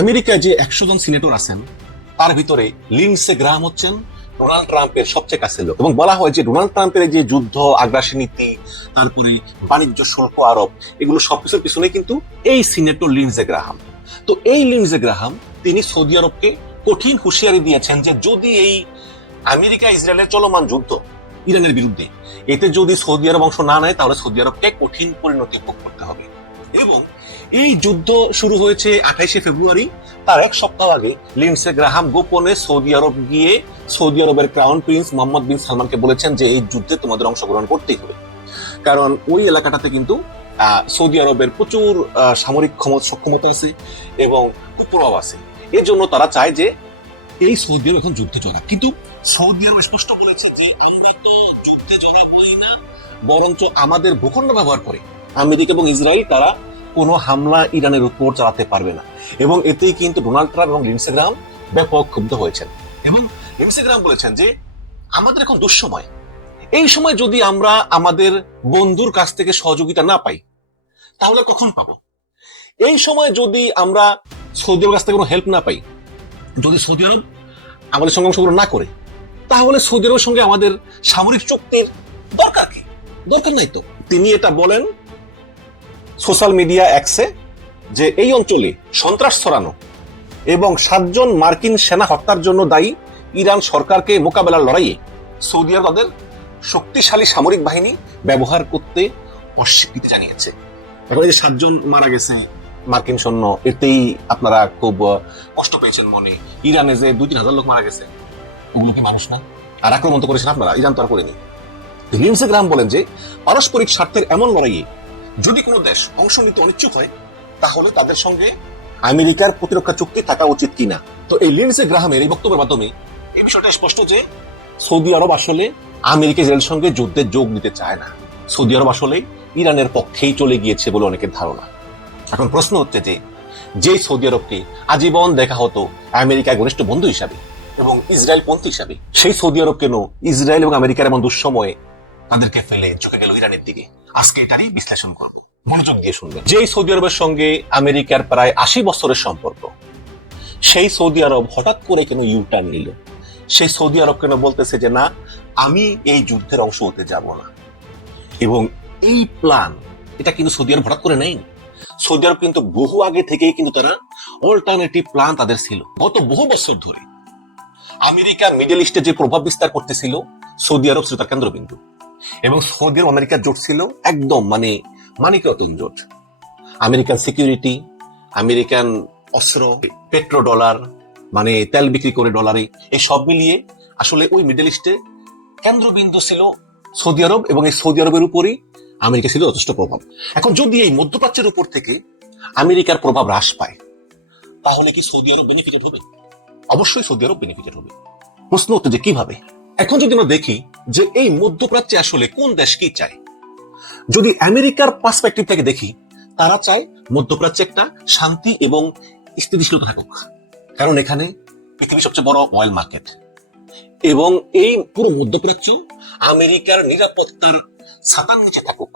আমেরিকায় যে 100 জন সিনেটর আছেন তার ভিতরে লিন্ডসে গ্রাহাম হচ্ছেন ডোনাল্ড ট্রাম্পের সবচেয়ে কাছের লোক, এবং বলা হয় যে ডোনাল্ড ট্রাম্পের যে যুদ্ধ, আগ্রাসী নীতি, তারপরে বাণিজ্য শুল্ক আরোপ, এগুলো সবকিছুর পিছনে কিন্তু এই সিনেটর লিন্ডসে গ্রাহাম। তো এই লিন্ডসে গ্রাহাম তিনি সৌদি আরবকে কঠিন হুঁশিয়ারি দিয়েছেন যে যদি এই আমেরিকা ইসরায়েলের চলমান যুদ্ধ ইরানের বিরুদ্ধে, এতে যদি সৌদি আরব অংশ না নেয় তাহলে সৌদি আরবকে কঠিন পরিণতি ভোগ করতে হবে। এবং এই যুদ্ধ শুরু হয়েছে 28শে ফেব্রুয়ারি। তার এক সপ্তাহ আগে লিন্ডসে গ্রাহাম গোপনে সৌদি আরব গিয়ে সৌদি আরবের ক্রাউন প্রিন্স মোহাম্মদ বিন সালমানকে বলেছেন যে এই যুদ্ধে তোমাদের অংশগ্রহণ করতেই হবে, কারণ ওই এলাকাটাতে কিন্তু সৌদি আরবের প্রচুর সামরিক সক্ষমতা আছে এবং প্রভাব আছে। এর জন্য তারা চায় যে এই সৌদি আরব এখন যুদ্ধে জড়া। কিন্তু সৌদি আরব স্পষ্ট বলেছে যে আমরা তো যুদ্ধে জড়াবই না, বরঞ্চ আমাদের ভূখণ্ড ব্যবহার করে আমেরিকা এবং ইসরায়েল তারা কোনো হামলা ইরানের উপর চালাতে পারবে না। এবং এতেই কিন্তু ডোনাল্ড ট্রাম্প এবং লিন্ডসে গ্রাহাম ব্যাপক ক্ষুব্ধ হয়েছেন। এবং লিন্ডসে গ্রাহাম বলেছেন যে আমাদের এখন দুঃসময়, এই সময় যদি আমরা আমাদের বন্ধুর কাছ থেকে সহযোগিতা না পাই তাহলে কখন পাবো? এই সময় যদি আমরা সৌদি আরবের কাছ থেকে কোনো হেল্প না পাই, যদি সৌদি আরব আমাদের সঙ্গে অংশগ্রহণ না করে, তাহলে সৌদি আরবের সঙ্গে আমাদের সামরিক চুক্তির দরকার কি? দরকার নাই তো। তিনি এটা বলেন সোশ্যাল মিডিয়া এক্সে যে এই অঞ্চলে সন্ত্রাস ছড়ানো এবং 7 জন মার্কিন সেনা হত্যার জন্য দায়ী ইরান সরকারকে মোকাবেলার লড়াইয়ে সৌদি আরব তাদের শক্তিশালী সামরিক বাহিনী ব্যবহার করতে অস্বীকৃতি জানিয়েছে। এখন এই যে 7 জন মারা গেছে মার্কিন সৈন্য, এতেই আপনারা খুব কষ্ট পেয়েছেন মনে। ইরানে যে 2-3 হাজার লোক মারা গেছে, ওগুলো কি মানুষ না? আর আক্রমণ তো করেছেন আপনারা, ইরান তো আর করেনি। লিন্ডসে গ্রাহাম বলেন যে পারস্পরিক স্বার্থের এমন লড়াইয়ে যদি কোনো দেশ অংশ নিতে অনিচ্ছুক হয় তাহলে তাদের সঙ্গে আমেরিকার প্রতিরক্ষা চুক্তি থাকা উচিত কিনা। তো এই লিন্ডসে গ্রাহামের এই বক্তব্যের মাধ্যমে এই বিষয়টা স্পষ্ট যে সৌদি আরব আসলে আমেরিকা ইসরায়েলের সঙ্গে যুদ্ধে যোগ দিতে চায় না। সৌদি আরব আসলে ইরানের পক্ষেই চলে গিয়েছে বলে অনেকের ধারণা। এখন প্রশ্ন হচ্ছে যে সৌদি আরবকে আজীবন দেখা হতো আমেরিকার ঘনিষ্ঠ বন্ধু হিসাবে এবং ইসরায়েল পন্থী হিসাবে, সেই সৌদি আরব কেন ইসরায়েল এবং আমেরিকার এমন দুঃসময়ে তাদেরকে ফেলে ঝুঁকে গেল ইরানের দিকে? আজকে এটারই বিশ্লেষণ করব, মনোযোগ দিয়ে শুনবেন। যেই সৌদি আরবের সঙ্গে আমেরিকার প্রায় 80 বছরের সম্পর্ক, সেই সৌদি আরব হঠাৎ করে কেন ইউটার্ন নিল? সেই সৌদি আরব কেন বলতেছে যে না, আমি এই যুদ্ধের অংশ হতে যাব না? এবং এই প্ল্যান এটা কিন্তু সৌদি আরব হঠাৎ করে নেয়নি। সৌদি আরব কিন্তু বহু আগে থেকেই কিন্তু তারা অল্টারনেটিভ প্ল্যান তাদের ছিল। গত বহু বছর ধরে আমেরিকা মিডল ইস্টে যে প্রভাব বিস্তার করতেছিল, সৌদি আরব ছিল তার কেন্দ্রবিন্দু। এবং সৌদি আরব আমেরিকার জোট ছিল একদম মানিকরতন জোট। আমেরিকান সিকিউরিটি, আমেরিকান অস্ত্র, পেট্রো ডলার, তেল বিক্রি করে ডলারে, এই সব মিলিয়ে আসলে ওই মিডল ইস্টে কেন্দ্রবিন্দু ছিল সৌদি আরব, এবং এই সৌদি আরবের উপরই আমেরিকা ছিল যথেষ্ট প্রভাব। এখন যদি এই মধ্যপ্রাচ্যের উপর থেকে আমেরিকার প্রভাব হ্রাস পায় তাহলে কি সৌদি আরব বেনিফিটেড হবে? অবশ্যই সৌদি আরব বেনিফিটেড হবে। প্রশ্ন হচ্ছে যে কিভাবে? এখন যদি আমরা দেখি যে এই মধ্যপ্রাচ্যে আসলে কোন দেশ কি চায়, যদি আমেরিকার পার্সপেক্টিভ থেকে দেখি, তারা চায় মধ্যপ্রাচ্যে একটা শান্তি এবং স্থিতিশীলতা থাকুক, কারণ এখানে পৃথিবীর সবচেয়ে বড় অয়েল মার্কেট, এবং এই পুরো মধ্যপ্রাচ্য আমেরিকার নিরাপত্তার ছাতার নিচে থাকুক।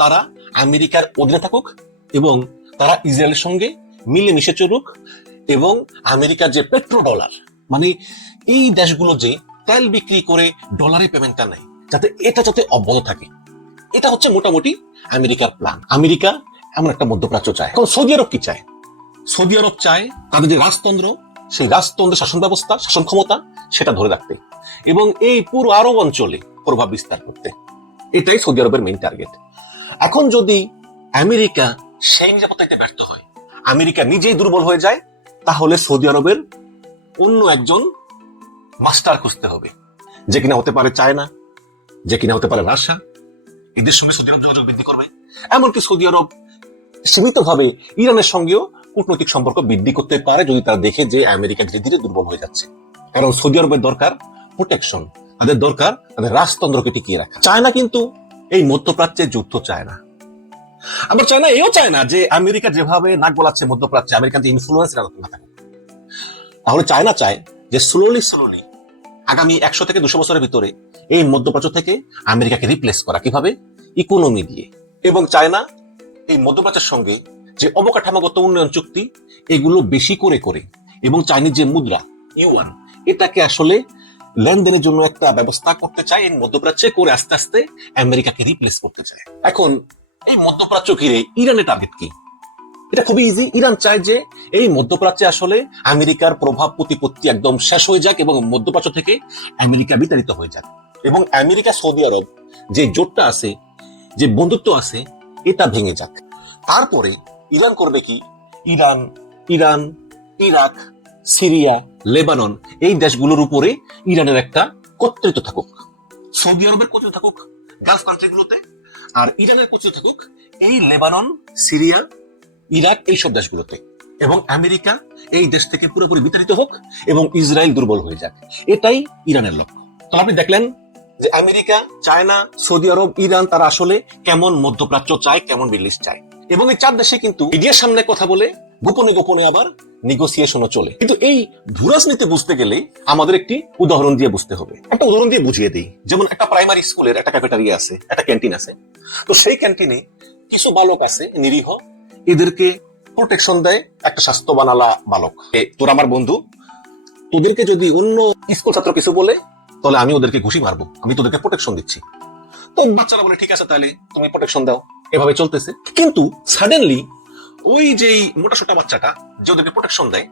তারা আমেরিকার অধীনে থাকুক এবং তারা ইসরায়েলের সঙ্গে মিলেমিশে চলুক, এবং আমেরিকার যে পেট্রো ডলার, এই দেশগুলো যে তেল বিক্রি করে ডলারে পেমেন্টটা নেয়, যাতে অব্যাহত থাকে। এটা হচ্ছে মোটামুটি আমেরিকার প্ল্যান। আমেরিকা এমন একটা মধ্যপ্রাচ্য চায়। এখন সৌদি আরব কি চায়? সৌদি আরব চায় তাদের যে রাজতন্ত্র, সেই রাজতন্ত্রের শাসন ব্যবস্থা, শাসন ক্ষমতা, সেটা ধরে রাখতে এবং এই পুরো আরব অঞ্চলে প্রভাব বিস্তার করতে। এটাই সৌদি আরবের মেইন টার্গেট। এখন যদি আমেরিকা সেই নিরাপত্তাতে ব্যর্থ হয়, আমেরিকা নিজেই দুর্বল হয়ে যায়, তাহলে সৌদি আরবের অন্য একজন মাস্টার খুঁজতে হবে, যে কিনা হতে পারে চায়না, যে কিনা হতে পারে রাশিয়া। এদের সঙ্গে সৌদি আরব যোগাযোগ বৃদ্ধি করবে। এমনকি সৌদি আরব সীমিতভাবে ইরানের সঙ্গেও কূটনৈতিক সম্পর্ক বৃদ্ধি করতে পারে যদি তারা দেখে যে আমেরিকা ধীরে ধীরে দুর্বল হয়ে যাচ্ছে। কারণ সৌদি আরবের দরকার প্রোটেকশন, তাদের দরকার তাদের রাজতন্ত্রকে টিকিয়ে রাখা। চায়না কিন্তু এই মধ্যপ্রাচ্যে যুদ্ধ চায় না। আবার চায়না এও চায় না যে আমেরিকা যেভাবে নাক গলাচ্ছে মধ্যপ্রাচ্যে, আমেরিকান যে ইনফ্লুয়েন্স না থাকে। তাহলে চায়না চায় যে স্লোলি আগামী 100 থেকে 200 বছরের ভিতরে এই মধ্যপ্রাচ্য থেকে আমেরিকাকে রিপ্লেস করা। কিভাবে? ইকোনমি দিয়ে। এবং চায়না এই মধ্যপ্রাচ্যের সঙ্গে যে অবকাঠামোগত উন্নয়ন চুক্তি এগুলো বেশি করে করে এবং চাইনিজ যে মুদ্রা ইউয়ান এটাকে আসলে লেনদেনের জন্য একটা ব্যবস্থা করতে চায় এই মধ্যপ্রাচ্যে, করে আস্তে আস্তে আমেরিকাকে রিপ্লেস করতে চায়। এখন এই মধ্যপ্রাচ্য ঘিরে ইরানের টার্গেট কি? এটা খুবই ইজি। ইরান চায় যে এই মধ্যপ্রাচ্যে আসলে আমেরিকার প্রভাব প্রতিপত্তি একদম শেষ হয়ে যাক এবং মধ্যপ্রাচ্য থেকে আমেরিকা বিতাড়িত হয়ে যাক, এবং আমেরিকা সৌদি আরব যে জোটটা আছে, যে বন্ধুত্ব আছে, এটা ভেঙে যাক। তারপরে ইরান করবে কি? ইরান, ইরাক, সিরিয়া, লেবানন এই দেশগুলোর উপরে ইরানের একটা কর্তৃত্ব থাকুক, সৌদি আরবের কর্তৃত্ব থাকুক গালফ কান্ট্রিগুলোতে, আর ইরানের কর্তৃত্ব থাকুক এই লেবানন, সিরিয়া, ইরাক এইসব দেশগুলোতে, এবং আমেরিকা এই দেশ থেকে পুরোপুরি বিতাড়িত হোক এবং ইসরায়েল দুর্বল হয়ে যাক। এটাই ইরানের লক্ষ্য। তো আপনি দেখলেন যে আমেরিকা, চায়না, সৌদি আরব, ইরান তারা আসলে কেমন মধ্যপ্রাচ্য চায়, কেমন মিডল ইস্ট চায়, এবং এই চার দেশে কিন্তু মিডিয়ার সামনে কথা বলে গোপনে গোপনে আবার নেগোসিয়েশনও চলে। কিন্তু এই ভূরাজনীতি বুঝতে গেলে আমাদের একটি উদাহরণ দিয়ে বুঝতে হবে। একটা উদাহরণ দিয়ে বুঝিয়ে দিই। যেমন একটা প্রাইমারি স্কুলের একটা ক্যাফেটেরিয়া আছে, একটা ক্যান্টিন আছে। তো সেই ক্যান্টিনে কিছু বালক আছে নিরীহ, এদেরকে প্রোটেকশন দেয় একটা স্বাস্থ্যবান আলা বালক। তোর আমার বন্ধু, তোদেরকে যদি অন্য স্কুল ছাত্র কিছু বলে তাহলে আমি ওদেরকে ঘুষি মারবো, আমি তোদেরকে প্রোটেকশন দিচ্ছি। তো বাচ্চারা বলে ঠিক আছে, তাহলে তুমি প্রোটেকশন দাও। এভাবে চলতেছে। কিন্তু সাডেনলি ওই যে মোটা সোটা বাচ্চাটা যে ওদেরকে প্রোটেকশন দেয়,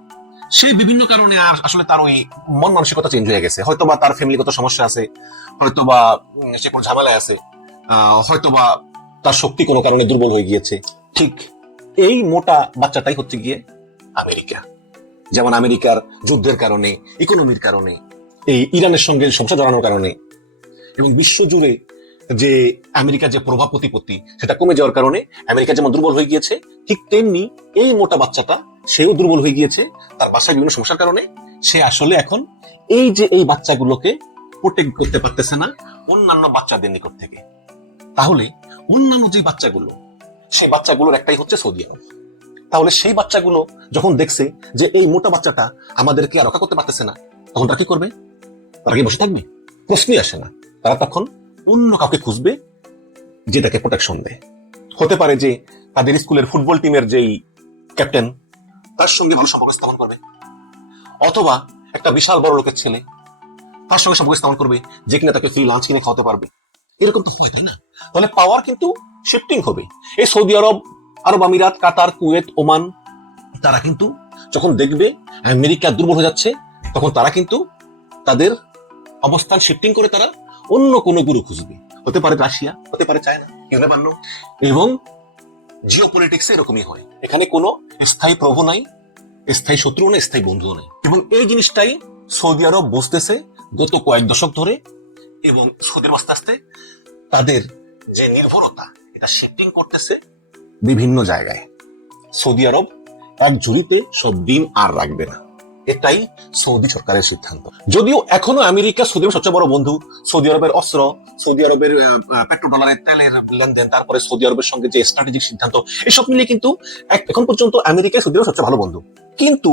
সে বিভিন্ন কারণে আর আসলে তার ওই মন মানসিকতা চেঞ্জ হয়ে গেছে। হয়তোবা তার ফ্যামিলিগত সমস্যা আছে, হয়তোবা সে কোনো ঝামেলায় আছে, হয়তোবা তার শক্তি কোনো কারণে দুর্বল হয়ে গিয়েছে। ঠিক এই মোটা বাচ্চাটাই হচ্ছে গিয়ে আমেরিকা। যেমন আমেরিকার যুদ্ধের কারণে, ইকোনমির কারণে, এই ইরানের সঙ্গে সমস্যা জড়ানোর কারণে এবং বিশ্ব জুড়ে যে আমেরিকার যে প্রভাব প্রতিপত্তি সেটা কমে যাওয়ার কারণে আমেরিকা যেমন দুর্বল হয়ে গিয়েছে, ঠিক তেমনি এই মোটা বাচ্চাটা সেও দুর্বল হয়ে গিয়েছে তার বাসায় বিভিন্ন সমস্যার কারণে। সে আসলে এখন এই যে এই বাচ্চাগুলোকে প্রোটেক্ট করতে পারতেছে না অন্যান্য বাচ্চাদের নিকট থেকে। তাহলে অন্যান্য যে বাচ্চাগুলো, সেই বাচ্চাগুলোর একটাই হচ্ছে সৌদি আরব। তাহলে সেই বাচ্চাগুলো যখন দেখছে যে এই মোটা বাচ্চাটা আমাদেরকে আর রক্ষা করতে পারতেছে না, তখন তারা কি করবে? তারা কি বসে থাকবে? প্রশ্নই আসে না। তারা তখন অন্য কাউকে খুঁজবে যেটাকে প্রোটেকশন দেয়। হতে পারে যে তাদের স্কুলের ফুটবল টিমের যেই ক্যাপ্টেন, তার সঙ্গে ভালো সম্পর্ক স্থাপন করবে, অথবা একটা বিশাল বড় লোকের ছেলে, তার সঙ্গে সম্পর্ক স্থাপন করবে যে কিনা তাকে ফ্রি লাঞ্চ কিনে খাওয়াতে পারবে। এরকম তো হয়, তাই না? তাহলে পাওয়ার কিন্তু শিফটিং হবে। এই সৌদি আরব, আরব আমিরাত, কাতার, কুয়েত, ওমান, তারা কিন্তু যখন দেখবে আমেরিকা দুর্বল হয়ে যাচ্ছে, তখন তারা কিন্তু তাদের অবস্থান শিফটিং করে তারা অন্য কোনো গুরু খুঁজবে। হতে পারে রাশিয়া, হতে পারে চায়না, এবং জিও পলিটিক্স এরকমই হয়। এখানে কোনো স্থায়ী প্রভু নাই, স্থায়ী শত্রু নেই, স্থায়ী বন্ধু নেই। এবং এই জিনিসটাই সৌদি আরব বুঝতেছে গত কয়েক দশক ধরে, এবং সৌদি আরব আস্তে আস্তে তাদের যে নির্ভরতা এটা শিফটিং করতেছে বিভিন্ন জায়গায়। সৌদি আরব এক ঝুড়িতে সব ডিম আর রাখবে না, এটাই সৌদি সরকারের সিদ্ধান্ত। যদিও এখনো আমেরিকা সৌদি আরবের সবচেয়ে বড় বন্ধু, সৌদি আরবের অস্ত্র, সৌদি আরবের পেট্রোডলারের তেলের লেনদেন, তারপরে সৌদি আরবের সঙ্গে যে স্ট্র্যাটেজিক সিদ্ধান্ত, এসব মিলিয়ে কিন্তু এখন পর্যন্ত আমেরিকা সৌদি আরবের সবচেয়ে ভালো বন্ধু। কিন্তু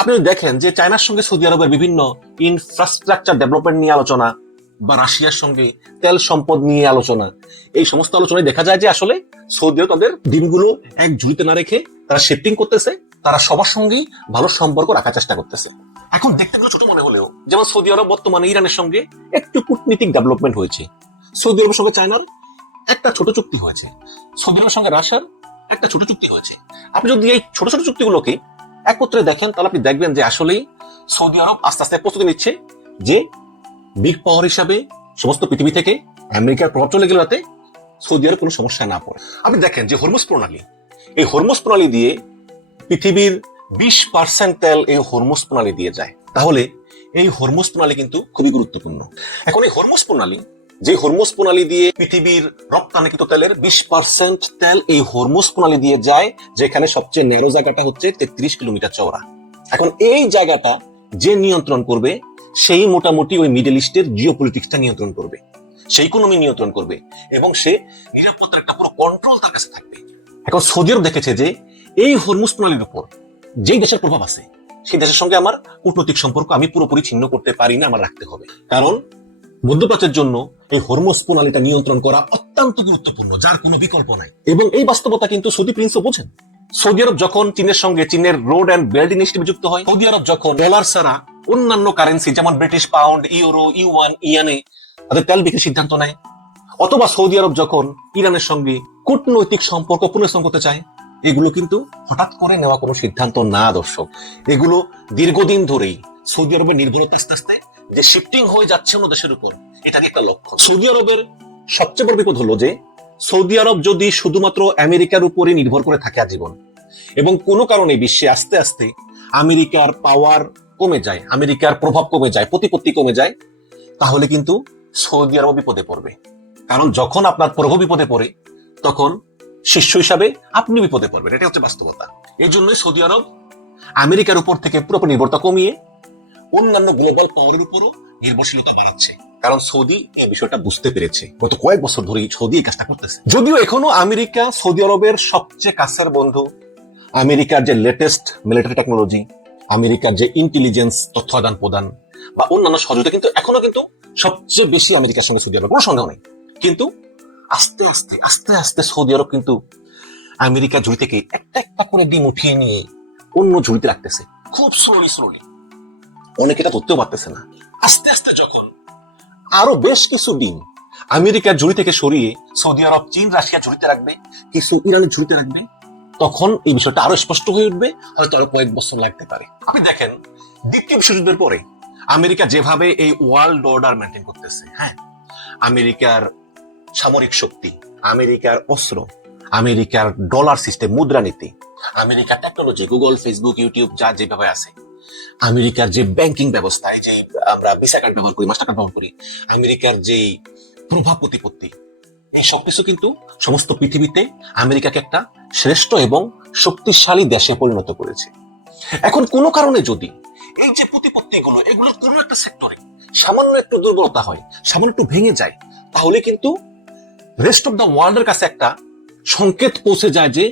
আপনি দেখেন যে চায়নার সঙ্গে সৌদি আরবের বিভিন্ন ইনফ্রাস্ট্রাকচার ডেভেলপমেন্ট নিয়ে আলোচনা, বা রাশিয়ার সঙ্গে তেল সম্পদ নিয়ে আলোচনা, এই সমস্ত আলোচনায় দেখা যায় যে আসলে সৌদি আরব তাদের ডিমগুলো এক ঝুড়িতে না রেখে তারা শিফটিং করতেছে, তারা সবার সঙ্গেই ভালো সম্পর্ক রাখার চেষ্টা করতেছে। এখন দেখতে একটু ছোট মনে হলেও, যেমন সৌদি আরব বর্তমানে ইরানের সঙ্গে একটু কূটনীতিক ডেভেলপমেন্ট হয়েছে, সৌদি আরবের সঙ্গে চায়নার একটা ছোট চুক্তি হয়েছে, সৌদি আরবের সঙ্গে রাশিয়ার একটা ছোট চুক্তি হয়েছে। আপনি যদি এই ছোট ছোট চুক্তিগুলোকে একত্রে দেখেন, তাহলে আপনি দেখবেন যে আসলেই সৌদি আরব আস্তে আস্তে প্রস্তুতি নিচ্ছে যে বিগ পাওয়ার হিসাবে সমস্ত পৃথিবী থেকে আমেরিকার প্রভাব চলে গেলে যাতে সৌদি আরব কোনো সমস্যা না পড়ে। আপনি দেখেন যে হরমুজ প্রণালী, এই হরমুজ প্রণালী দিয়ে পৃথিবীর 20% তেল এই হরমুজ প্রণালী দিয়ে যায়। তাহলে এই হরমুজ প্রণালী কিন্তু খুবই গুরুত্বপূর্ণ। এখন এই হরমুজ প্রণালী, যে হরমুজ প্রণালী দিয়ে পৃথিবীর রপ্তানিকৃত তেলের 20% তেল এই হরমুজ প্রণালী দিয়ে যায়, যেখানে সবচেয়ে ন্যারো জায়গাটা হচ্ছে 33 কিলোমিটার চওড়া। এখন এই জায়গাটা যে নিয়ন্ত্রণ করবে, সেই মোটামুটি ওই মিডল ইস্টের জিওপলিটিক্সটা নিয়ন্ত্রণ করবে, সেই ইকোনমি নিয়ন্ত্রণ করবে, এবং সে নিরাপত্তার একটা পুরো কন্ট্রোল তার কাছে থাকবে। এখন সৌদি আরব দেখেছে যে এই হরমুজ প্রণালীর উপর যেই দেশের প্রভাব আছে, সেই দেশের সঙ্গে আমার কূটনৈতিক সম্পর্ক আমি পুরোপুরি ছিন্ন করতে পারি না, আমার রাখতে হবে। কারণ মধ্যপ্রাচ্যের জন্য এই হরমুজ প্রণালীটা নিয়ন্ত্রণ করা অত্যন্ত গুরুত্বপূর্ণ, যার কোনো বিকল্প নাই। এবং এই বাস্তবতা কিন্তু সৌদি প্রিন্সও বোঝেন। সৌদি আরব যখন চীনের সঙ্গে চীনের রোড অ্যান্ড বেল্ট ইনিশিয়েটিভে যুক্ত হয়, সৌদি আরব যখন ডলার ছাড়া অন্যান্য কারেন্সি যেমন ব্রিটিশ পাউন্ড, ইউরো, ইউয়ান, ইয়ানে তাদের তেল বিক্রির সিদ্ধান্ত নেয়, অথবা সৌদি আরব যখন ইরানের সঙ্গে কূটনৈতিক সম্পর্ক পুনঃস্থাপন করতে চায়, এগুলো কিন্তু হঠাৎ করে নেওয়া কোনো সিদ্ধান্ত না দর্শক। এগুলো দীর্ঘদিন ধরেই সৌদি আরবের নির্ভরতা আস্তে আস্তে যে শিফটিং হয়ে যাচ্ছে অন্য দেশের উপর, এটারই একটা লক্ষণ। সৌদি আরবের সবচেয়ে বড় বিপদ হলো যে সৌদি আরব যদি শুধুমাত্র আমেরিকার উপরে নির্ভর করে থাকে আজীবন, এবং কোনো কারণে বিশ্বে আস্তে আস্তে আমেরিকার পাওয়ার কমে যায়, আমেরিকার প্রভাব কমে যায়, প্রতিপত্তি কমে যায়, তাহলে কিন্তু সৌদি আরব বিপদে পড়বে। কারণ যখন আপনার প্রভু বিপদে পড়ে, তখন শিষ্য হিসাবে আপনি বিপদে পড়বেন, এটা হচ্ছে বাস্তবতা। এই জন্যই সৌদি আরব আমেরিকার উপর থেকে পুরোপুরি নির্ভরতা কমিয়ে অন্যান্য গ্লোবাল পাওয়ারের উপরও নির্ভরশীলতা বাড়াচ্ছে। কারণ সৌদি এই বিষয়টা বুঝতে পেরেছে, গত কয়েক বছর ধরে সৌদি এই কাজটা করতেছে। যদিও এখনো আমেরিকা সৌদি আরবের সবচেয়ে কাছের বন্ধু, আমেরিকার যে লেটেস্ট মিলিটারি টেকনোলজি, আমেরিকার যে ইন্টেলিজেন্স তথ্য আদান প্রদান বা অন্যান্য সহযোগিতা কিন্তু এখনো কিন্তু সবচেয়ে বেশি আমেরিকার সঙ্গে সৌদি আরব, কোনো সন্দেহ নেই। কিন্তু আস্তে আস্তে আস্তে আস্তে সৌদি আরব কিন্তু আমেরিকা ঝুড়ি থেকে একটা একটা করে ডিম উঠিয়ে নিয়ে অন্য ঝুড়িতে রাখতেছে, খুব স্লোলি। অনেকে এটা ধরতেও পারতেছে না। আস্তে আস্তে যখন আরো বেশ কিছু ডিম আমেরিকার ঝুড়ি থেকে সরিয়ে সৌদি আরব, চীন, রাশিয়া ঝুড়িতে রাখবে, কিছু ইরানের ঝুড়িতে রাখবে, তখন এই বিষয়টা আরো স্পষ্ট হয়ে উঠবে, হয়তো আরো কয়েক বছর লাগতে পারে। আপনি দেখেন দ্বিতীয় বিশ্বযুদ্ধের পরে আমেরিকা যেভাবে এই ওয়ার্ল্ড অর্ডার মেনটেন করতেছে, হ্যাঁ, আমেরিকার সামরিক শক্তি, আমেরিকার অস্ত্র, আমেরিকার ডলার সিস্টেম, মুদ্রানীতি, আমেরিকার টেকনোলজি, গুগল, ফেসবুক, ইউটিউব যা যেভাবে আছে, আমেরিকার যে ব্যাংকিং ব্যবস্থায় যে আমরা ভিসা কার্ড ব্যবহার করি, মাস্টার কার্ড ব্যবহার করি, আমেরিকার যে প্রভাব প্রতিপত্তি, এই সবকিছু কিন্তু সমস্ত পৃথিবীতে আমেরিকাকে একটা শ্রেষ্ঠ এবং শক্তিশালী দেশে পরিণত করেছে। এখন কোনো কারণে যদি এই যে প্রতিপত্তিগুলো, এগুলো কোনো একটা সেক্টরে সামান্য একটু দুর্বলতা হয়, সামান্য একটু ভেঙে যায়, তাহলে কিন্তু রেস্ট অফ দ্য ওয়ার্ল্ডের কাছে একটা সংকেত পৌঁছে যায় যে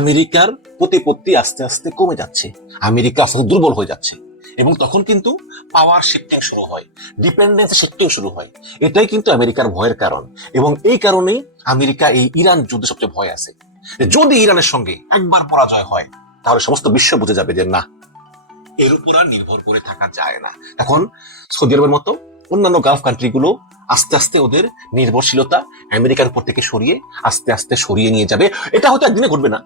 আমেরিকার প্রতিপত্তি আস্তে আস্তে কমে যাচ্ছে, আমেরিকা আস্তে আস্তে দুর্বল হয়ে যাচ্ছে, এবং তখন কিন্তু পাওয়ার শিফটিং শুরু হয়, ডিপেন্ডেন্স শিফটিং শুরু হয়। এটাই কিন্তু আমেরিকার ভয়ের কারণ, এবং এই কারণেই আমেরিকা এই ইরান যুদ্ধে সবচেয়ে ভয় আছে। যদি ইরানের সঙ্গে একবার পরাজয় হয়, তাহলে সমস্ত বিশ্ব বুঝে যাবে যে না, এর উপর আর নির্ভর করে থাকা যায় না। এখন সৌদি আরবের মতো অন্যান্য গালফ কান্ট্রিগুলো আস্তে আস্তে ওদের নির্ভরশীলতা আমেরিকার উপর থেকে সরিয়ে আস্তে আস্তে সরিয়ে নিয়ে যাবে। এটা হয়তো একদিনে ঘটবে না,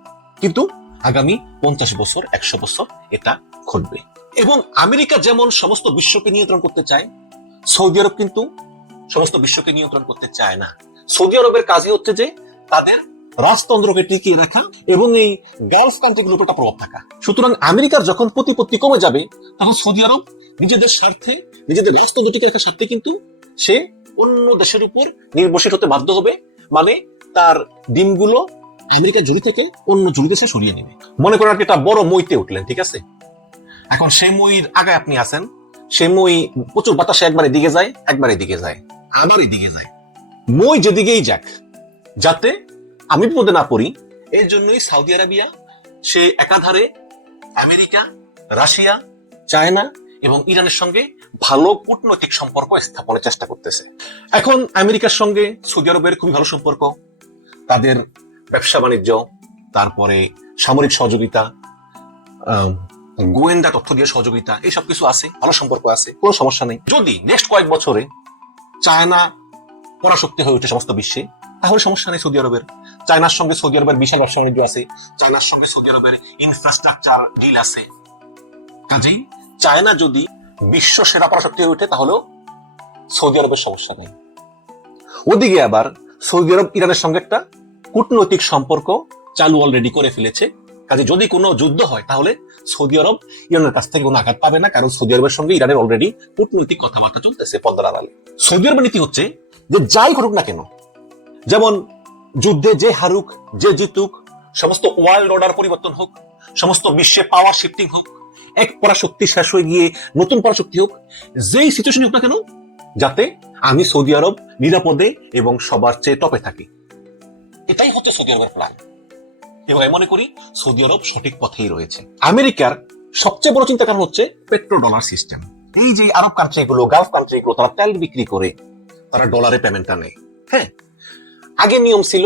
কিন্তু আগামী 50 বছর, 100 বছর এটা ঘটবে। এবং আমেরিকা যেমন সমস্ত বিশ্বকে নিয়ন্ত্রণ করতে চায়, সৌদি আরব কিন্তু সমস্ত বিশ্বকে নিয়ন্ত্রণ করতে চায় না। সৌদি আরবের কাজই হচ্ছে যে তাদের রাজতন্ত্রকে টিকিয়ে রাখা এবং এই গালফ কান্ট্রিগুলোর উপর প্রভাব থাকা। সুতরাং আমেরিকার যখন প্রতিপত্তি কমে যাবে, তখন সৌদি আরব নিজেদের স্বার্থে, নিজেদের রাজতন্ত্র টিকিয়ে রাখার স্বার্থে কিন্তু সে অন্য দেশের উপর নির্ভরশীল হতে বাধ্য হবে, মানে তার ডিমগুলো আমেরিকার ঝুড়ি থেকে অন্য ঝুড়ি দেশে সরিয়ে নেবে। মনে করেন আপনি একটা বড় মইতে উঠলেন, ঠিক আছে? এখন সেই মইর আগায় আপনি আছেন, সেই মই প্রচুর বাতাসে একবার এদিকে যায়, একবার এদিকে যায়, আবার এদিকে যায়। মই যেদিকেই যাক, যাতে আমি বিপদে না পড়ি, এর জন্যই সৌদি আরবিয়া সে একাধারে আমেরিকা, রাশিয়া, চায়না এবং ইরানের সঙ্গে ভালো কূটনৈতিক সম্পর্ক স্থাপনের চেষ্টা করতেছে। এখন আমেরিকার সঙ্গে সৌদি আরবের খুবই ভালো সম্পর্ক, তাদের ব্যবসা বাণিজ্য, তারপরে সামরিক সহযোগিতা, গোয়েন্দা তথ্য দিয়ে সহযোগিতা, এইসব কিছু আছে, ভালো সম্পর্ক আছে, কোনো সমস্যা নেই। যদি নেক্সট কয়েক বছরে চায়না পরাশক্তি হয়ে ওঠে সমস্ত বিশ্বে, তাহলে সমস্যা নেই সৌদি আরবের। চায়নার সঙ্গে সৌদি আরবের বিশাল ব্যবসা বাণিজ্য আছে, চায়নার সঙ্গে সৌদি আরবের ইনফ্রাস্ট্রাকচার ডিল আছে। কাজেই চায়না যদি বিশ্ব সেরা পরাশক্তি হয়ে ওঠে, তাহলেও সৌদি আরবের সমস্যা নেই। ওদিকে আবার সৌদি আরব ইরানের সঙ্গে একটা কূটনৈতিক সম্পর্ক চালু অলরেডি করে ফেলেছে। কাজে যদি কোনো যুদ্ধ হয়, তাহলে সৌদি আরব ইরানের কাছ থেকে কোনো আঘাত পাবে না, কারণ সৌদি আরবের সঙ্গে ইরানের অলরেডি কূটনৈতিক কথাবার্তা চলতেছে পর্দার আড়ালে। সৌদি আরবের নীতি হচ্ছে যে যাই ঘটুক না কেন, যেমন যুদ্ধে যে হারুক, যে জিতুক, সমস্ত ওয়ার্ল্ড অর্ডার পরিবর্তন হোক, সমস্ত বিশ্বে পাওয়ার শিফটিং হোক, এক পরাশক্তি শেষ হয়ে গিয়ে নতুন পরাশক্তি হোক, যেই সিচুয়েশন হোক না কেন, যাতে আমি সৌদি আরব নিরাপদে এবং সবার চেয়ে টপে থাকি, এটাই হচ্ছে সৌদি আরবের প্ল্যান। এবং আমি মনে করি সৌদি আরব সঠিক পথেই রয়েছে। আমেরিকার সবচেয়ে বড় চিন্তার কারণ হচ্ছে পেট্রো ডলার সিস্টেম। এই যে আরব কান্ট্রিগুলো, গালফ কান্ট্রিগুলো, তারা তেল বিক্রি করে তারা ডলারে পেমেন্টটা নেয়। হ্যাঁ, আগে নিয়ম ছিল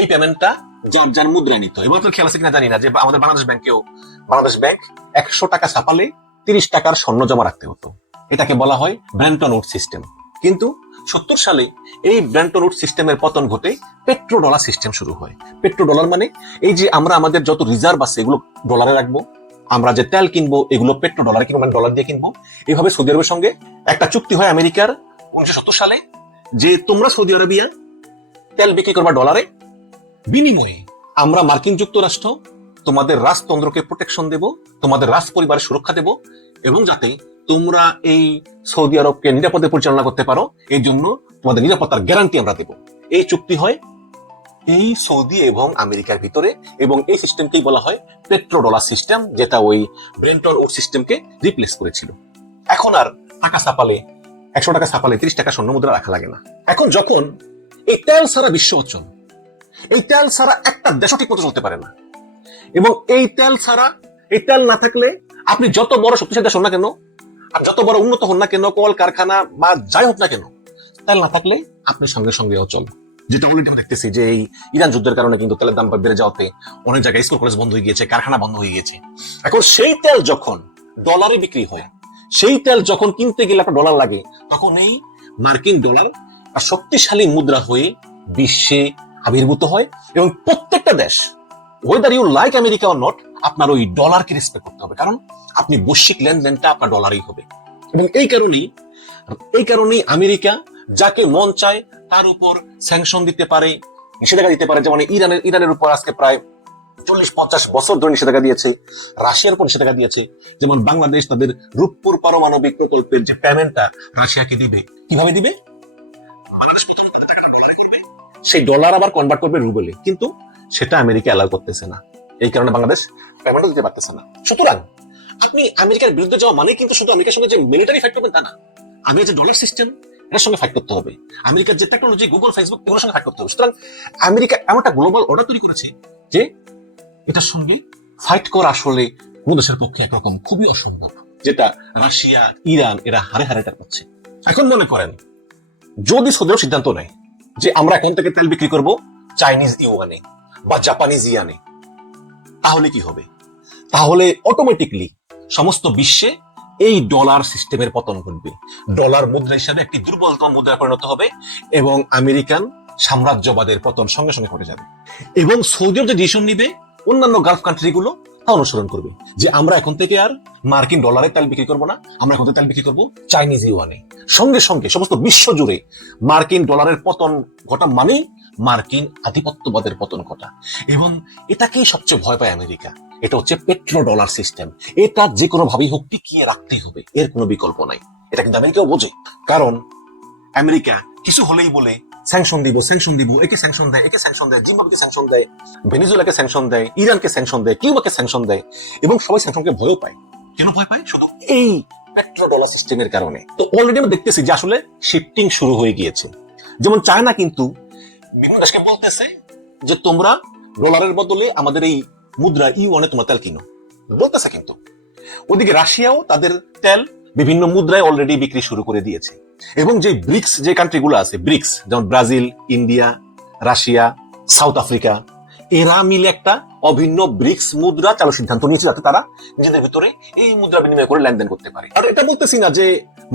এই পেমেন্টটা যার যার মুদ্রা নিত। এবার তো খেয়াল আছে কিনা জানি না যে আমাদের বাংলাদেশ ব্যাংক 100 টাকা ছাপালে 30 টাকার স্বর্ণ জমা রাখতে হতো। এটাকে বলা হয় ব্রেন্টন উড সিস্টেম। কিন্তু 70 সালে এই ব্রেন্টন উড সিস্টেমের পতন ঘটে পেট্রো ডলার সিস্টেম শুরু হয়। পেট্রো ডলার মানে এই যে আমরা আমাদের যত রিজার্ভ আছে এগুলো ডলারে রাখবো, আমরা যে তেল কিনবো এগুলো পেট্রো ডলারে কিনবো, মানে ডলার দিয়ে কিনবো। এইভাবে সৌদি আরবের সঙ্গে একটা চুক্তি হয় আমেরিকার 1970 সালে, যে তোমরা সৌদি আরবিয়া তেল বিক্রি করবা ডলারে, বিনিময়ে আমরা মার্কিন যুক্তরাষ্ট্র তোমাদের রাজতন্ত্রকে প্রোটেকশন দেব, তোমাদের রাজ পরিবারের সুরক্ষা দেব, এবং যাতে তোমরা এই সৌদি আরবকে নিরাপদে পরিচালনা করতে পারো এই জন্য তোমাদের নিরাপত্তার গ্যারান্টি আমরা দেব। এই চুক্তি হয় এই সৌদি এবং আমেরিকার ভিতরে, এবং এই সিস্টেমকেই বলা হয় পেট্রো ডলার সিস্টেম, যেটা ওই ব্রেন্টন উড সিস্টেমকে রিপ্লেস করেছিল। এখন আর টাকা ছাপালে 100 টাকা ছাপালে 30 টাকা স্বর্ণ মুদ্রা রাখা লাগে না। এখন যখন এই তেল সারা বিশ্ব অচল, এই তেল ছাড়া একটা দেশও ঠিক মতো চলতে পারে না, এবং এই তেল না থাকলে আপনি যত বড় শক্তিশালী দেশ হন না কেন, আর যত বড় উন্নত হন না কেন, কল কারখানা বা যাই হোক না কেন, তেল না থাকলে আপনি সঙ্গে সঙ্গে অচল। যেটা অলরেডি আমরা দেখতেছি যে এই ইরান যুদ্ধের কারণে কিন্তু তেলের দাম বেড়ে যাওয়াতে অনেক জায়গায় স্কুল কলেজ বন্ধ হয়ে গিয়েছে, কারখানা বন্ধ হয়ে গিয়েছে। এখন সেই তেল যখন ডলারে বিক্রি হয়, সেই তেল যখন কিনতে গেলে একটা ডলার লাগে, তখন এই মার্কিন ডলার শক্তিশালী মুদ্রা হয়ে বিশ্বে আবির্ভূত হয়, এবং প্রত্যেকটা দেশ, whether you like America or not, আপনার ওই ডলারকে রেসপেক্ট করতে হবে, কারণ আপনি বৈশ্বিক লেনদেনটা আপনার ডলারই হবে। এবং এই কারণেই আমেরিকা যাকে মন চায় তার উপর স্যাংশন দিতে পারে, নিষেধাজ্ঞা দিতে পারে। যেমন ইরানের উপর আজকে প্রায় 40-50 বছর ধরে নিষেধাজ্ঞা দিয়েছে, রাশিয়ার উপর নিষেধাজ্ঞা দিয়েছে। যেমন বাংলাদেশ তাদের রূপপুর পারমাণবিক প্রকল্পের যে পেমেন্টটা রাশিয়াকে দিবে, কিভাবে দিবে? বাংলাদেশ প্রথম করবে, সেই ডলার আবার কনভার্ট করবে রুবেলে, কিন্তু সেটা আমেরিকা অ্যালাউ করতেছে না। এই কারণে বাংলাদেশ পেমেন্টও দিতে পারতেছে না। সুতরাং আপনি আমেরিকার বিরুদ্ধে যাওয়া মানে কিন্তু শুধু আমেরিকার সঙ্গে যে মিলিটারি ফাইট করবেন তা না, আমেরিকার যে ডলার সিস্টেম এটার সঙ্গে ফাইট করতে হবে, আমেরিকার যে টেকনোলজি গুগল ফেসবুক এগুলোর সঙ্গে ফাইট করতে হবে। সুতরাং আমেরিকা এমন একটা গ্লোবাল অর্ডার তৈরি করেছে যে এটার সঙ্গে ফাইট করা আসলে কোন দেশের পক্ষে একরকম খুবই অসম্ভব, যেটা রাশিয়া ইরান এরা হারে হারে এটা করছে। এখন মনে করেন যদি সৌদি আরব সিদ্ধান্ত নেয় যে আমরা এখন থেকে তেল বিক্রি করব চাইনিজ ইউয়ানে বা জাপানিজ ইয়ানে, তাহলে কি হবে? তাহলে অটোমেটিকলি সমস্ত বিশ্বে এই ডলার সিস্টেমের পতন ঘটবে, ডলার মুদ্রা হিসাবে একটি দুর্বলতম মুদ্রায় পরিণত হবে, এবং আমেরিকান সাম্রাজ্যবাদের পতন সঙ্গে সঙ্গে ঘটে যাবে। এবং সৌদি আরব যে ডিসিশন নিবে অন্যান্য গালফ কান্ট্রি গুলো তা অনুসরণ করবে, যে আমরা এখন থেকে আর মার্কিন ডলারে তেল বিক্রি করবো না, আমরা এখন থেকে তেল বিক্রি করবো চাইনিজ ইউয়ানে। সঙ্গে সঙ্গে সমস্ত বিশ্ব জুড়ে মার্কিন ডলারের পতন ঘটা মানেই মার্কিন আধিপত্যবাদের পতন ঘটা। এবং এটাকেই সবচেয়ে ভয় পায় আমেরিকা। এটা হচ্ছে পেট্রো ডলার সিস্টেম, এটা যে কোনো ভাবেই হোক টিকিয়ে রাখতে হবে, এর কোনো বিকল্প নাই। এটা কিন্তু আমেরিকাও বোঝে, কারণ আমেরিকা কিছু হলেই বলে স্যাংশন দিব, একে স্যাংশন দেয়, জিম্বাবুকে স্যাংশন দেয়, ভেনেজুয়েলাকে স্যাংশন দেয়, ইরানকে স্যাংশন দেয়, কিউবাকে স্যাংশন দেয়, এবং সবাই স্যাংশনকে ভয়ও পায়। কেন ভয় পায়? শুধু এই পেট্রো ডলার সিস্টেমের কারণে। তো অলরেডি আমরা দেখতেছি যে আসলে শিফটিং শুরু হয়ে গিয়েছে। যেমন চায়না কিন্তু বিভিন্ন দেশকে বলতেছে যে তোমরা ডলারের বদলে আমাদের এই মুদ্রা ইউয়ানে তোমরা তেল কিনো, বলতেছে। কিন্তু ওদিকে রাশিয়াও তাদের তেল বিভিন্ন মুদ্রায় অলরেডি বিক্রি শুরু করে দিয়েছে। এবং যে ব্রিক্স যে কান্ট্রিগুলো আছে, ব্রিক্স যেমন Brazil, India, Russia, south Africa, এরা মিলে একটা অভিন্ন ব্রিক্স মুদ্রা চালু সিদ্ধান্ত নিয়েছে, যাতে তারা নিজেদের ভিতরে এই মুদ্রা বিনিময় করে লেনদেন করতে পারে। আর এটা বলতেছি না যে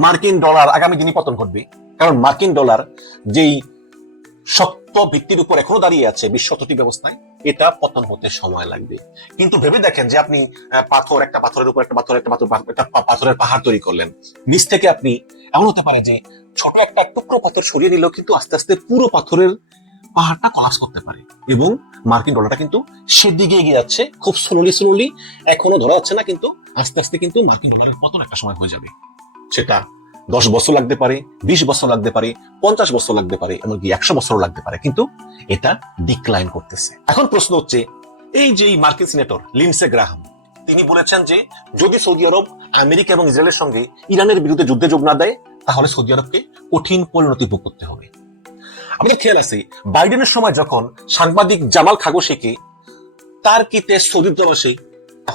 মার্কিন ডলার আগামী দিনে পতন ঘটবে, কারণ মার্কিন ডলার যেই শক্ত ভিত্তির উপর এখনো দাঁড়িয়ে আছে বিশ্ব অর্থনৈতিক ব্যবস্থায়, এটা পতন হতে সময় লাগবে। কিন্তু ভেবে দেখেন যে আপনি একটা পাথরের উপর একটা পাথরের পাহাড় তৈরি করলেন, নিচ থেকে আপনি এমন হতে পারে যে ছোট একটা টুকরো পাথর সরিয়ে নিলেও কিন্তু আস্তে আস্তে পুরো পাথরের পাহাড়টা কলাপস করতে পারে। এবং মার্কিন ডলারটা কিন্তু সেদিকে এগিয়ে যাচ্ছে, খুব স্লোলি, এখনো ধরা যাচ্ছে না, কিন্তু আস্তে আস্তে কিন্তু মার্কিন ডলারের পতন একটা সময় হয়ে যাবে। সেটা 10 বছর লাগতে পারে, 20 বছর লাগতে পারে, 50 বছর লাগতে পারে, এমনকি 100 বছরও লাগতে পারে, কিন্তু এটা ডিক্লাইন করতেছে। এখন প্রশ্ন হচ্ছে, এই যে মার্কিন সিনেটর লিন্ডসে গ্রাহাম, তিনি বলেছেন যে যদি সৌদি আরব আমেরিকা এবং ইসরায়েলের সঙ্গে ইরানের বিরুদ্ধে যুদ্ধে যোগ না দেয়, তাহলে সৌদি আরবকে কঠিন পরিণতি ভোগ করতে হবে। আমাদের খেয়াল আছে বাইডেনের সময় যখন সাংবাদিক জামাল খাগোশিকে তার কিতে সৌদি দূতাবাসে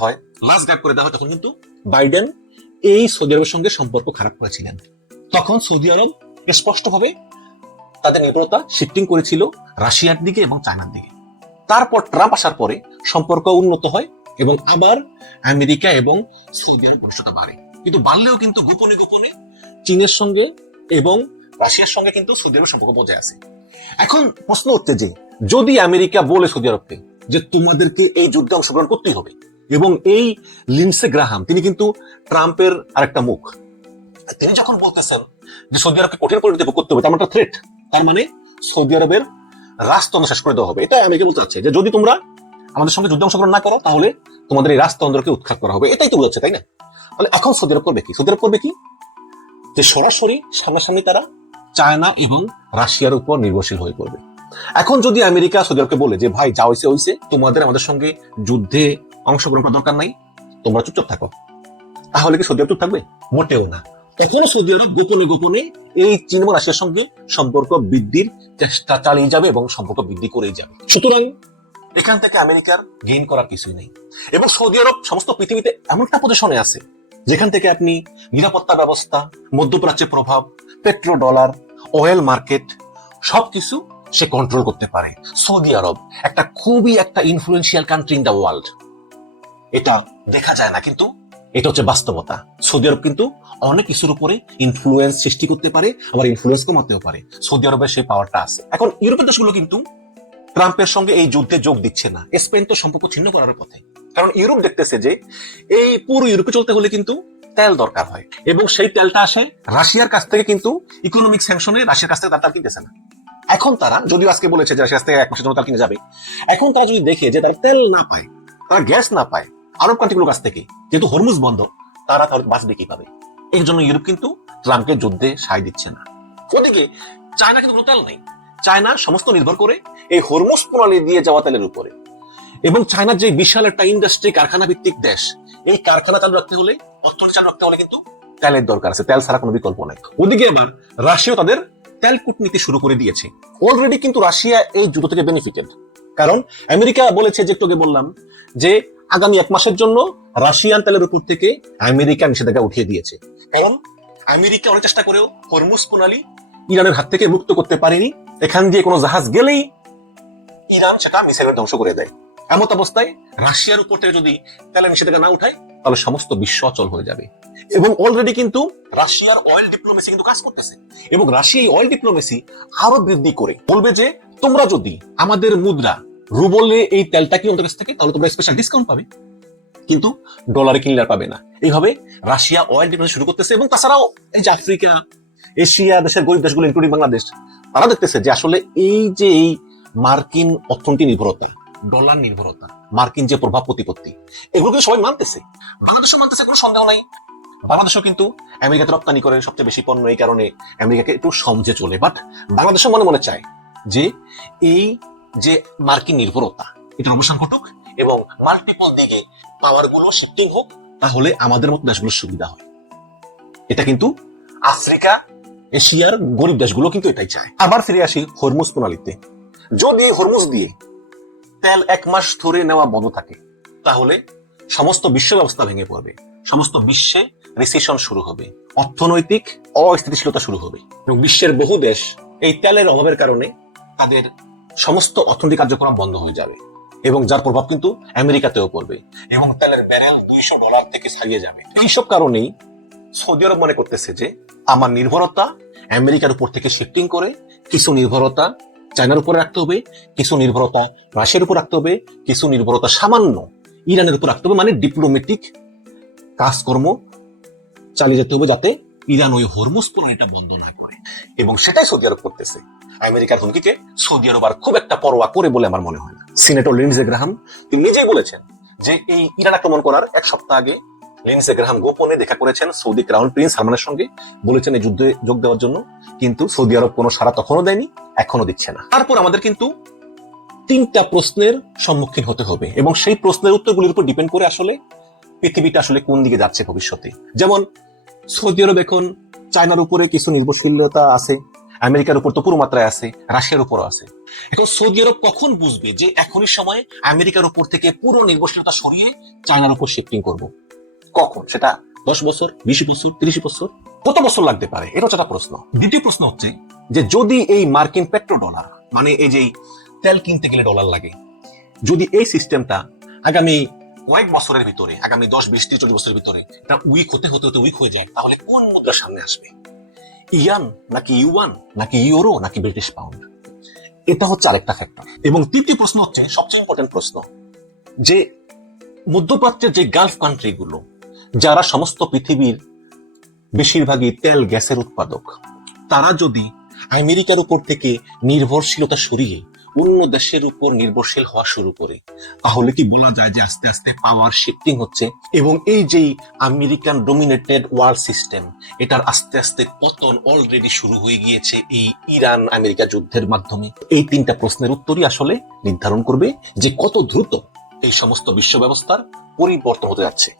হয় লাশ গায়েব করে দেওয়া হয়, তখন কিন্তু বাইডেন এই সৌদি আরবের সঙ্গে সম্পর্ক খারাপ করেছিলেন। তখন সৌদি আরব স্পষ্টভাবে তাদের নির্ভরতা শিফটিং করেছিল রাশিয়ার দিকে এবং চায়নার দিকে। তারপর ট্রাম্প আসার পরে সম্পর্ক উন্নত হয় এবং আবার আমেরিকা এবং সৌদি আরব ঘনিষ্ঠতা বাড়ে। কিন্তু বাড়লেও কিন্তু গোপনে গোপনে চীনের সঙ্গে এবং রাশিয়ার সঙ্গে কিন্তু সৌদি আরবের সম্পর্ক বজায় আছে। এখন প্রশ্ন হচ্ছে যে যদি আমেরিকা বলে সৌদি আরবকে যে তোমাদেরকে এই যুদ্ধে অংশগ্রহণ করতেই হবে, এবং এই লিন্ডসে গ্রাহাম তিনি কিন্তু ট্রাম্পের আরেকটা মুখ, তিনি যখন বলতেছেন যে সৌদি আরবকে কঠিন পরিণতি ভোগ করতে হবে, তার মানে থ্রেট, তার মানে সৌদি আরবের রাজতন্ত্র শেষ করে দেওয়া হবে। এটা আমেরিকা বলতে চাচ্ছে যে যদি তোমরা আমাদের সঙ্গে যুদ্ধে অংশগ্রহণ না করো তাহলে তোমাদের এই রাজতন্ত্রকে উৎখাত করা হবে, এটাই তো বোঝাচ্ছে, তাই না? তাহলে এখন সৌদি আরব করবে কি? সৌদি আরব করবে কি যে সরাসরি সামনাসামনি তারা চায়না এবং রাশিয়ার উপর নির্ভরশীল হয়ে পড়বে। এখন যদি আমেরিকা সৌদি আরবকে বলে যে ভাই যা হইছে হইছে, তোমাদের আমাদের সঙ্গে যুদ্ধে অংশগ্রহণ করার দরকার নাই, তোমরা চুপচাপ থাকো, তাহলে কি সৌদি আরব চুপ থাকবে? মোটেও না। এখনো সৌদি আরব গোপনে গোপনে এই চীন এবং রাশিয়ার সঙ্গে সম্পর্ক বৃদ্ধির চেষ্টা চালিয়ে যাবে এবং সম্পর্ক বৃদ্ধি করেই যাবে। সুতরাং এখান থেকে আমেরিকার গেইন করার কিছুই নেই। এবং সৌদি আরব সমস্ত পৃথিবীতে এমন একটা পজিশনে আছে যেখান থেকে আপনি নিরাপত্তা ব্যবস্থা, মধ্যপ্রাচ্যের প্রভাব, পেট্রো ডলার, অয়েল মার্কেট সবকিছু সে কন্ট্রোল করতে পারে। সৌদি আরব খুবই একটা influential country in the world. এটা দেখা যায় না, কিন্তু এটা হচ্ছে বাস্তবতা। সৌদি আরব কিন্তু অনেক কিছুর উপরে ইনফ্লুয়েন্স সৃষ্টি করতে পারে, আবার ইনফ্লুয়েন্স কমাতেও পারে। সৌদি আরবের সেই পাওয়ারটা আছে। এখন ইউরোপের দেশগুলো কিন্তু ট্রাম্পের সঙ্গে এই যুদ্ধে যোগ দিচ্ছে না। স্পেন তো সম্পর্ক ছিন্ন করার পথে, কারণ ইউরোপ দেখতেছে যে এই পুরো ইউরোপে চলতে হলে কিন্তু তেল দরকার হয়, এবং সেই তেলটা আসে রাশিয়ার কাছ থেকে, কিন্তু ইকোনমিক স্যাংশনে রাশিয়ার কাছ থেকে তার কিনতেছে না। এখন তারা যদিও আজকে বলেছে যে রাশিয়ার কাছ থেকে 1 মাসের জন্য তেল কিনে যাবে, এখন তারা যদি দেখে যে তারা তেল না পায়, তারা গ্যাস না পায় আরব কান্ট্রিগুলোর কাছ থেকে, যেহেতু হরমুজ বন্ধ, তারা তাহলে বাঁচবে কিভাবে? এর জন্য ইউরোপ কিন্তু ট্রাম্পকে যুদ্ধে সায় দিচ্ছে না। ওদিকে চায়না কিন্তু কোনো তেল নেই। চায়না সমস্ত নির্ভর করে এই হরমুজ প্রণালী দিয়ে যাওয়া তেলের উপরে, এবং চায়নার যে বিশাল একটা ইন্ডাস্ট্রি, কারখানা ভিত্তিক দেশ, এই কারখানা চালু রাখতে হলে, অর্থনীতি চালু রাখতে হলে কিন্তু তেলের দরকার আছে। তেল ছাড়া কোনো বিকল্প নাই। ওদিকে এবার রাশিয়াও তাদের তেল কূটনীতি শুরু করে দিয়েছে। অলরেডি কিন্তু রাশিয়া এই যুদ্ধ থেকে বেনিফিটেড, কারণ আমেরিকা বলেছে, যে একটু আগে বললাম, যে আগামী 1 মাসের জন্য রাশিয়ান তেলের উপর থেকে আমেরিকা নিষেধাজ্ঞা উঠিয়ে দিয়েছে। কারণ আমেরিকা অনেক চেষ্টা করেও হরমুজ প্রণালী ইরানের হাত থেকে মুক্ত করতে পারেনি। এখান দিয়ে কোনো জাহাজ গেলেই ইরান সেটা মিসাইলের ধ্বংস করে দেয়। এমত অবস্থায় রাশিয়ার উপর থেকে যদি তেলের নিষেধাজ্ঞা না উঠায়, তাহলে সমস্ত বিশ্ব অচল হয়ে যাবে। এবং অলরেডি কিন্তু রাশিয়ার অয়েল ডিপ্লোমেসি কিন্তু কাজ করতেছে, এবং রাশিয়া এই অয়েল ডিপ্লোমেসি আরো বৃদ্ধি করে বলবে যে তোমরা যদি আমাদের মুদ্রা রুবলে এই তেলটা কিনো আমাদের কাছ থেকে, তাহলে তোমরা স্পেশাল ডিসকাউন্ট পাবে, কিন্তু ডলারে কিনলে আর পাবে না। এইভাবে রাশিয়া অয়েল ডিপ্লোমেসি শুরু করতেছে। এবং তাছাড়াও এই যে আফ্রিকা, এশিয়া দেশের গরিব দেশগুলো ইনক্লুডিং বাংলাদেশ, তারা দেখতেছে যে আসলে এই যে এই মার্কিন অর্থনীতি নির্ভরতা, ডলার নির্ভরতা, মার্কিন যে প্রভাব প্রতিপত্তি, এগুলো কিন্তু সবাই মানতেছে। বাংলাদেশও মানতেছে, কোনো সন্দেহ নাই। বাংলাদেশও কিন্তু আমেরিকাতে রপ্তানি করে সবচেয়ে বেশি পণ্য, এই কারণে আমেরিকাকে একটু সমঝে চলে। বাট বাংলাদেশও মনে মনে চায় যে এই যে মার্কিন নির্ভরতা, এটার অবসান ঘটুক এবং মাল্টিপল দিকে পাওয়ার গুলো শিফটিং হোক, তাহলে আমাদের মতো দেশগুলোর সুবিধা হয়। এটা কিন্তু আফ্রিকা, এশিয়ার গরিব দেশগুলো কিন্তু এটাই চায়। আবার ফিরে আসি হরমুজ প্রণালীতে। যদি হরমুজ দিয়ে তেল 1 মাস ধরে নেওয়া বন্ধ থাকে, তাহলে সমস্ত বিশ্ব ব্যবস্থা ভেঙে পড়বে, সমস্ত বিশ্বে রিসেশন শুরু হবে, অর্থনৈতিক অস্থিতিশীলতা শুরু হবে, এবং বিশ্বের বহু দেশ এই তেলের অভাবের কারণে তাদের সমস্ত অর্থনৈতিক কার্যক্রম বন্ধ হয়ে যাবে, এবং যার প্রভাব কিন্তু আমেরিকাতেও পড়বে, এবং তেলের ব্যারেল $200 থেকে ছাড়িয়ে যাবে। এইসব কারণেই সৌদি আরব মনে করতেছে যে আমার নির্ভরতা আমেরিকার উপর থেকে শিফটিং করে কিছু নির্ভরতা চায়নার উপরে রাখতে হবে, কিছু নির্ভরতা রাশিয়ার উপর রাখতে হবে, কিছু নির্ভরতা সামান্য ইরানের উপর রাখতে হবে। মানে ডিপ্লোম্যাটিক কাজকর্ম চালিয়ে যেতে হবে, যাতে ইরান ওই হরমুজ প্রণালীটা বন্ধ না করে, এবং সেটাই সৌদি আরব করতেছে। আমেরিকার হুমকিকে সৌদি আরব আর খুব একটা পরোয়া করে বলে আমার মনে হয় না। সিনেটর লিন্ডসে গ্রাহাম তিনি নিজেই বলেছেন যে এই ইরান আক্রমণ করার 1 সপ্তাহ আগে লিন্ডসে গ্রাহাম গোপনে দেখা করেছেন সৌদি ক্রাউন প্রিন্স সালমানের সঙ্গে, বলেছেন এই যুদ্ধে যোগ দেওয়ার জন্য, কিন্তু সৌদি আরব কোনো সাড়া তখনও দেয়নি, এখনো দিচ্ছে না। তারপর আমাদের কিন্তু 3টা প্রশ্নের সম্মুখীন হতে হবে, এবং সেই প্রশ্নের উত্তরগুলির উপর ডিপেন্ড করে আসলে পৃথিবীটা আসলে কোন দিকে যাচ্ছে ভবিষ্যতে। যেমন সৌদি আরব এখন চায়নার উপরে কিছু নির্ভরশীলতা আছে, আমেরিকার উপর তো পুরো মাত্রায় আছে, রাশিয়ার উপরও আছে। এখন সৌদি আরব কখন বুঝবে যে এখনই সময় আমেরিকার উপর থেকে পুরো নির্ভরশীলতা সরিয়ে চায়নার উপর শিফটিং করব? কখন? সেটা 10 বছর, 20 বছর, 30 বছর, কত বছর লাগতে পারে? এটা হচ্ছে একটা প্রশ্ন। দ্বিতীয় প্রশ্ন হচ্ছে যে যদি এই মার্কিন পেট্রো ডলার, মানে এই যে তেল কিনতে গেলে ডলার লাগে, যদি এই সিস্টেমটা আগামী কয়েক বছরের ভিতরে, আগামী 10, 20, 30, 40 বছরের ভিতরে এটা উইক হতে হতে হতে উইক হয়ে যায়, তাহলে কোন মুদ্রা সামনে আসবে? ইয়ান নাকি ইউয়ান নাকি ইউরো নাকি ব্রিটিশ পাউন্ড? এটা হচ্ছে আরেকটা ফ্যাক্টর। এবং তৃতীয় প্রশ্ন হচ্ছে সবচেয়ে ইম্পর্টেন্ট প্রশ্ন, যে মধ্যপ্রাচ্যের যে গালফ কান্ট্রিগুলো, যারা সমস্ত পৃথিবীর বেশিরভাগই তেল গ্যাসের উৎপাদক, তারা যদি আমেরিকার উপর থেকে নির্ভরশীলতা সরিয়ে অন্য দেশের উপর নির্ভরশীল হওয়া শুরু করে, তাহলে কি বলা যায় যে আস্তে আস্তে পাওয়ার শিফটিং হচ্ছে? এবং এই যে আমেরিকান ডোমিনেটেড ওয়ার্ল্ড সিস্টেম, এটার আস্তে আস্তে পতন অলরেডি শুরু হয়ে গিয়েছে এই ইরান আমেরিকা যুদ্ধের মাধ্যমে। এই তিনটা প্রশ্নের উত্তরই আসলে নির্ধারণ করবে যে কত দ্রুত এই সমস্ত বিশ্ব ব্যবস্থার পরিবর্তন হতে যাচ্ছে।